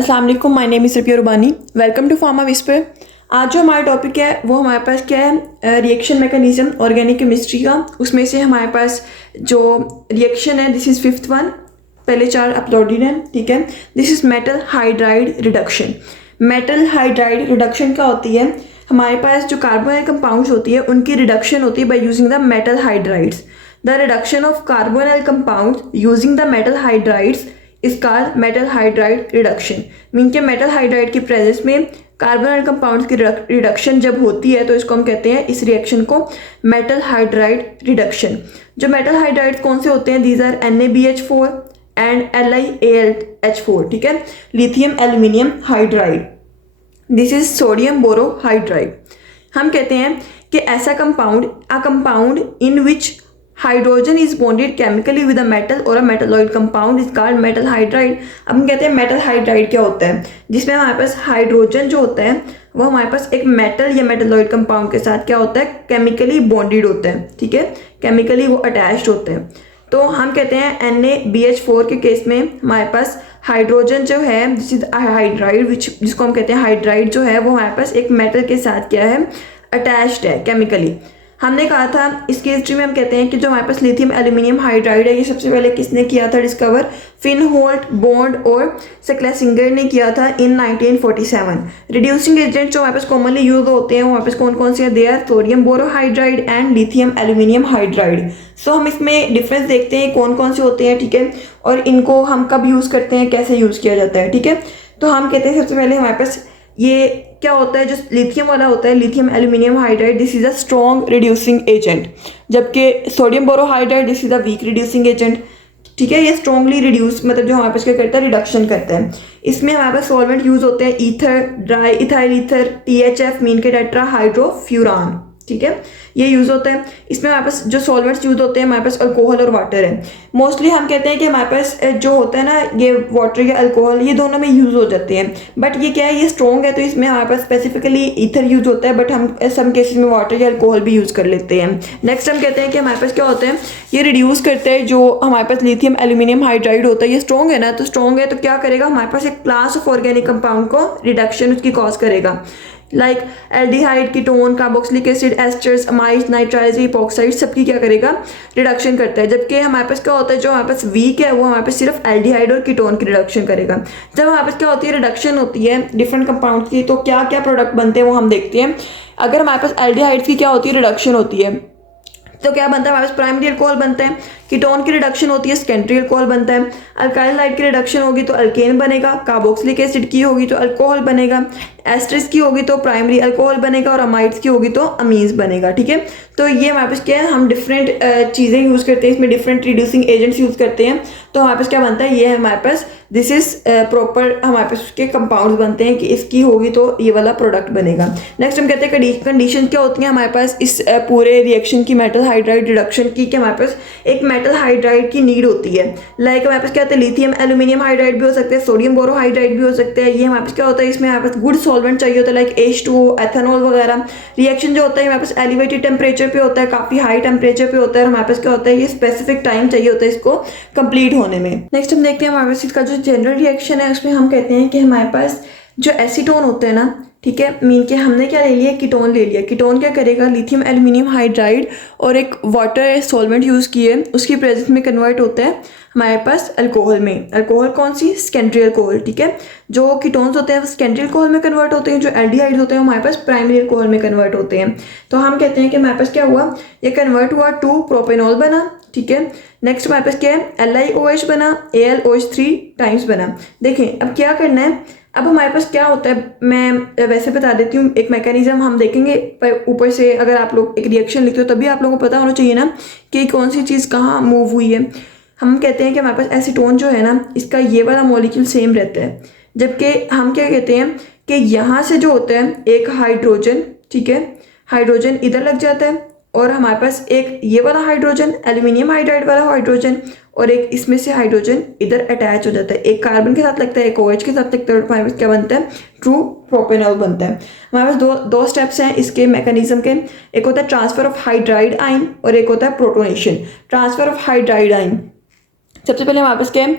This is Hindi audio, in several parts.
अस्सलाम वालेकुम, my name is Rabia Rubani. Welcome to pharma whisper. आज जो हमारा टॉपिक है वो हमारे पास क्या है, रिएक्शन मैकेनिज्म ऑर्गेनिक केमिस्ट्री का। उसमें से हमारे पास जो रिएक्शन है दिस इज़ फिफ्थ वन, पहले चार अपलोडेड हैं, ठीक है। This is metal hydride reduction. Metal hydride reduction क्या होती है, हमारे पास जो कार्बोनिल कंपाउंड्स होती है उनकी रिडक्शन होती है by using the metal hydrides. The reduction of carbonyl compounds using the metal hydrides is called metal hydride reduction. Mean के मेटल हाइड्राइड की प्रेजेंस में कार्बोनिल कंपाउंड्स की रिडक्शन जब होती है तो इसको हम कहते हैं, इस रिएक्शन को, मेटल हाइड्राइड रिडक्शन। जो मेटल हाइड्राइड कौन से होते हैं, these are NaBH4 and LiAlH4, ठीक है। Lithium aluminium hydride, this is sodium borohydride. हम कहते हैं कि ऐसा compound, a compound in which hydrogen is bonded chemically with a metal और a metalloid compound is called metal hydride. अब हम कहते हैं मेटल हाइड्राइड क्या होता है, जिसमें हमारे पास हाइड्रोजन जो होता है वो हमारे पास एक मेटल या मेटलॉइड कंपाउंड के साथ क्या होता है, केमिकली बॉन्डेड होता है, ठीक है, केमिकली वो अटैच्ड होते हैं। तो हम कहते हैं NaBH4 के केस में हमारे पास हाइड्रोजन जो है दिस इज हाइड्राइड, जिसको हम कहते हैं हाइड्राइड जो है वो हमारे पास एक मेटल के साथ क्या है, अटैच्ड है केमिकली। हमने कहा था इसकी हिस्ट्री में हम कहते हैं कि जो हमारे पास लिथियम एल्यूमिनियम हाइड्राइड है ये सबसे पहले किसने किया था डिस्कवर, फिनहोल्ट, बॉन्ड और स्क्लेसिंगर ने किया था इन 1947। रिड्यूसिंग एजेंट जो हमारे पास कॉमनली यूज होते हैं वो हमारे पास कौन कौन से हैं, they are sodium borohydride and lithium aluminium hydride. So हम इसमें डिफरेंस देखते हैं कौन कौन से होते हैं, ठीक है, और इनको हम कब यूज़ करते हैं, कैसे यूज़ किया जाता है, ठीक है। तो हम कहते हैं सबसे पहले हमारे पास ये क्या होता है, जो लिथियम वाला होता है, lithium aluminium hydride, this is a strong reducing agent, जबकि sodium borohydride this is a weak reducing agent, ठीक है। ये स्ट्रॉन्गली रिड्यूस मतलब जो हमारे पास क्या करता है, रिडक्शन करता है। इसमें हमारे पास सॉल्वेंट यूज होते हैं ether, dry ethyl ether, THF mean के टेट्रा हाइड्रोफ्यूरान, ठीक है, ये यूज़ होता है। इसमें हमारे पास जो सॉल्वेंट्स यूज होते हैं हमारे पास अल्कोहल और वाटर है। मोस्टली हम कहते हैं कि हमारे पास जो होता है ना ये वाटर या अल्कोहल ये दोनों में यूज़ हो जाते हैं, बट ये क्या है, ये स्ट्रॉन्ग है तो इसमें हमारे पास स्पेसिफिकली ईथर यूज होता है, बट हम सम केसेस में वाटर या अल्कोहल भी यूज़ कर लेते हैं। नेक्स्ट हम कहते हैं कि हमारे पास क्या होता है, ये रिड्यूस करते हैं जो हमारे पास लिथियम एल्यूमिनियम हाइड्राइड होता है, ये स्ट्रॉन्ग है ना, तो स्ट्रॉन्ग है तो क्या करेगा, हमारे पास एक क्लास ऑफ ऑर्गेनिक कंपाउंड को रिडक्शन उसकी कॉज करेगा, like aldehyde, ketone, carboxylic acid, asters, amides, nitriles, epoxide, सबकी क्या करेगा, रिडक्शन करता है। जबकि हमारे पास क्या होता है, जो हमारे पास वीक है वो हमारे पास सिर्फ एल्डिहाइड और कीटोन की रिडक्शन करेगा। जब हमारे पास क्या होती है, रिडक्शन होती है डिफरेंट कंपाउंड की, तो क्या क्या प्रोडक्ट बनते हैं वो हम देखते हैं। अगर हमारे पास एल्डिहाइड की क्या होती है, रिडक्शन होती है, तो क्या बनता है, हमारे पास प्राइमरी अल्कोहल बनता है। कीटोन की रिडक्शन होती है, सेकेंडरी अल्कोहल बनता है। अल्काइल हाइड की रिडक्शन होगी तो अल्केन बनेगा। कार्बोक्सिलिक एसिड की होगी तो अल्कोहल बनेगा। एस्टर्स की होगी तो प्राइमरी अल्कोहल बनेगा, और अमाइड्स की होगी तो अमीन्स बनेगा, ठीक है। तो ये हमारे पास क्या है, हम डिफरेंट चीज़ें यूज़ करते हैं, इसमें डिफरेंट रिड्यूसिंग एजेंट्स यूज़ करते हैं, तो हमारे पास क्या बनता है, ये है हमारे पास दिस इज प्रॉपर हमारे पास उसके कंपाउंड्स बनते हैं कि इसकी होगी तो ये वाला प्रोडक्ट बनेगा। नेक्स्ट हम कहते हैं कंडीशन क्या होती है हमारे पास इस पूरे रिएक्शन की, मेटल हाइड्राइड रिडक्शन की, कि हमारे पास एक मेटल हाइड्राइड की नीड होती है। लाइक हमारे पास क्या होता है, लिथियम एल्यूमिनियम हाइड्राइड भी हो सकते हैं, सोडियम बोरोहाइड्राइड भी हो सकते हैं। ये हमारे पास क्या होता है, इसमें हमारे पास गुड सॉल्वेंट चाहिए होता है, लाइक H2O, एथेनॉल वगैरह। रिएक्शन जो होता है हमारे पास एलिवेटेड टेम्परेचर पे होता है, काफ़ी हाई टेम्परेचर पे होता है, और हमारे पास क्या होता है, ये स्पेसिफिक टाइम चाहिए होता है इसको कंप्लीट होने में। नेक्स्ट हम देखते हैं हमारे पास इसका जो जनरल रिएक्शन है, उसमें हम कहते हैं कि हमारे पास जो एसीटोन होते हैं ना, ठीक है, मीन के हमने क्या ले लिया, कीटोन ले लिया। कीटोन क्या करेगा, लिथियम एल्यूमिनियम हाइड्राइड और एक वाटर सॉल्वेंट यूज़ किए, उसकी प्रेजेंस में कन्वर्ट होता है हमारे पास अल्कोहल में। अल्कोहल कौन सी, सेकेंडरी अल्कोहल, ठीक है। जो कीटोन्स होते हैं वो सेकेंडरी अल्कोहल में कन्वर्ट होते हैं, जो एल्डिहाइड होते हैं हमारे पास प्राइमरी अल्कोहल में कन्वर्ट होते हैं। तो हम कहते हैं कि हमारे पास क्या हुआ, ये कन्वर्ट हुआ टू प्रोपेनॉल बना, ठीक है। नेक्स्ट हमारे पास क्या है, LiOH बना, AlOH3 टाइम्स बना। देखें अब क्या करना है, अब हमारे पास क्या होता है, मैं वैसे बता देती हूँ एक मैकेनिज्म हम देखेंगे पर ऊपर से। अगर आप लोग एक रिएक्शन लिखते हो तभी आप लोगों को पता होना चाहिए ना कि कौन सी चीज़ कहाँ मूव हुई है। हम कहते हैं कि हमारे पास एसीटोन जो है ना, इसका ये वाला मॉलिक्यूल सेम रहता है, जबकि हम क्या कहते हैं कि यहाँ से जो होता है एक हाइड्रोजन, ठीक है, हाइड्रोजन इधर लग जाता है, और हमारे पास एक ये वाला हाइड्रोजन, एल्यूमिनियम हाइड्राइड वाला हाइड्रोजन, और एक इसमें से हाइड्रोजन इधर अटैच हो जाता है, एक कार्बन के साथ लगता है, एक OH के साथ लगता है, और हमारे पास क्या बनता है, ट्रू प्रोपेनॉल बनता है। हमारे पास दो स्टेप्स हैं इसके मैकेनिज्म के, एक होता है ट्रांसफर ऑफ हाइड्राइड आयन और एक होता है protonation. Transfer of hydride ion, सबसे पहले हमारे पास क्या है,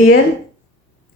Al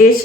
H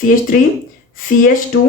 CH3 CH2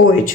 OH,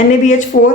NaBH4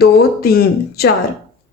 2 3 4,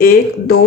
1 2